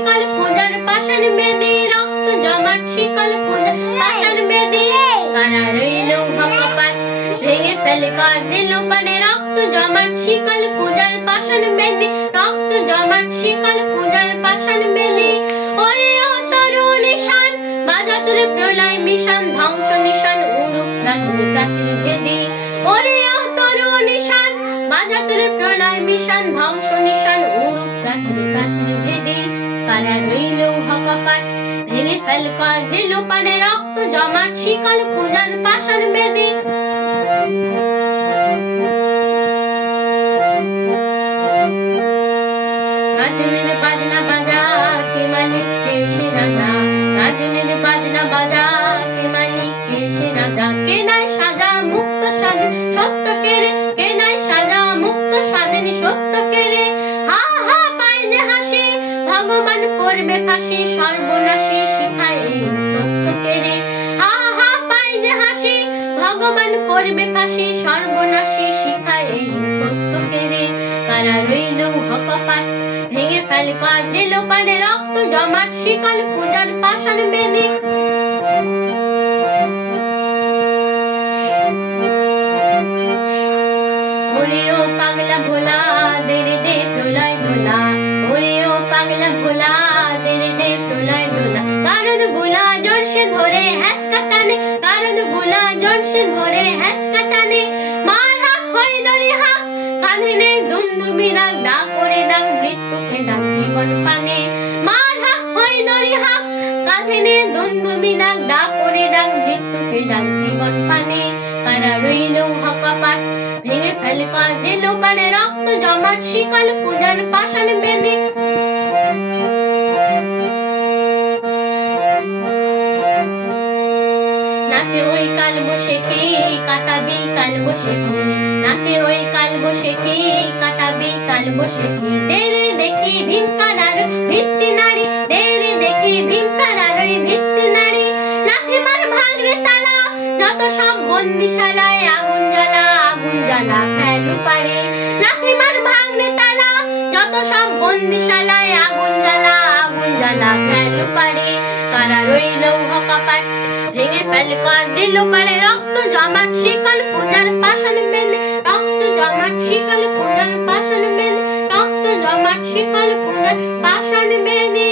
শিকল পূজার পাষাণ বেদী, রক্ত জমাট শিকল পূজার পাষাণ বেদী। কারা রইল কপাট ভেঙে ফেলে দিল পানে, রক্ত জমাট শিকল পূজার পাষাণ বেদী, রক্ত জমাট শিকল পূজার পাষাণ বেদী। ওরে ও তরুণ নিশান বাজা তোর প্রলয় মিশন, ধ্বংস নিশান উড়ুক প্রাচীর প্রাচীর ভেদী। ওরে ও তরুণ নিশান বাজা তোর প্রলয় মিশন, ধ্বংস নিশান উড়ুক প্রাচীর প্রাচীর ভেদী। কারা রইল কপাট ভেঙে ফেল দিল পানে, রক্ত জমাট শিকল পূজার পাষাণ বেদী। গাজনের বাজনা বাজা কে মালিক কে সে রাজা, গাজনের বাজনা বাজা কে মালিক কে সে রাজা। কে নাই সাজা মুক্ত স্বাধীন সত্য কেড়ে, কে নাই সাজা মুক্ত স্বাধীন সত্য কেড়ে। হা হা পায় যে হাসি ভগবান করবে ফাঁসি, সর্বনাশী শিখায় এই তথ্য কেড়ে। হা হা পায় যে হাসি ভগবান করবে ফাঁসি, সর্বনাশী শিখায় এই তথ্য কেড়ে। কারা রইল কপাট ভেঙে ফেল দিল পানে, রক্ত জমাট শিকল পূজার পাষাণ বেদী। ওরে ও পাগলা ভোলা দেরে দে প্রলয় দোলা, ওরে ও পাগলা ভোলা দেরে দে প্রলয় দোলা। কারণ গুলা জোরসে ধরে হ্যাচকা টানে, কারণ গুলা জোরসে ধরে হ্যাচকা টানে। মার হাক হয় দড়ি হাক কাঁধে নেই দুমদুমি রাগ, ডাক ওরে ডাক মৃত্যুকে ডাক জীবন পানে। মার হাক হয় দড়ি হাক কাঁধে নেই দুমদুমি রাগ, ডাক ওরে ডাক মৃত্যুকে ডাক জীবন পানে। কারা রইল কপাট ভেঙে ফেল দিল পানে, রক্ত জমাট শিকল পূজার পাষাণ বেদী। নাচে ওই কাল বসে কি কাটাবি কাল বসে কি, নাচে ওই কাল বসে কি কাটাবি কাল বসে কি। দেরে দেখি ভীমকানার ভিত্তি নারী, দেরে দেখি ভীমকানার ভিত্তি নারী। লাথি মার ভাঙরে তালা যত সব বন্দিশালায়, আগুন জ্বালা আগুন জ্বালা ফেলু পারে। লাথি মার ভাঙরে তালা যত সব বন্দিশালায়, আগুন জ্বালা আগুন জ্বালা ফেলু পারে। কারা রইল কপাট ভেঙে ফেল দিল পারে, রক্ত জমাট শিকল পূজার পাষাণ বেদী, রক্ত জমাট শিকল পূজার পাষাণ বেদী, রক্ত জমাট শিকল পূজার পাষাণ বেদী।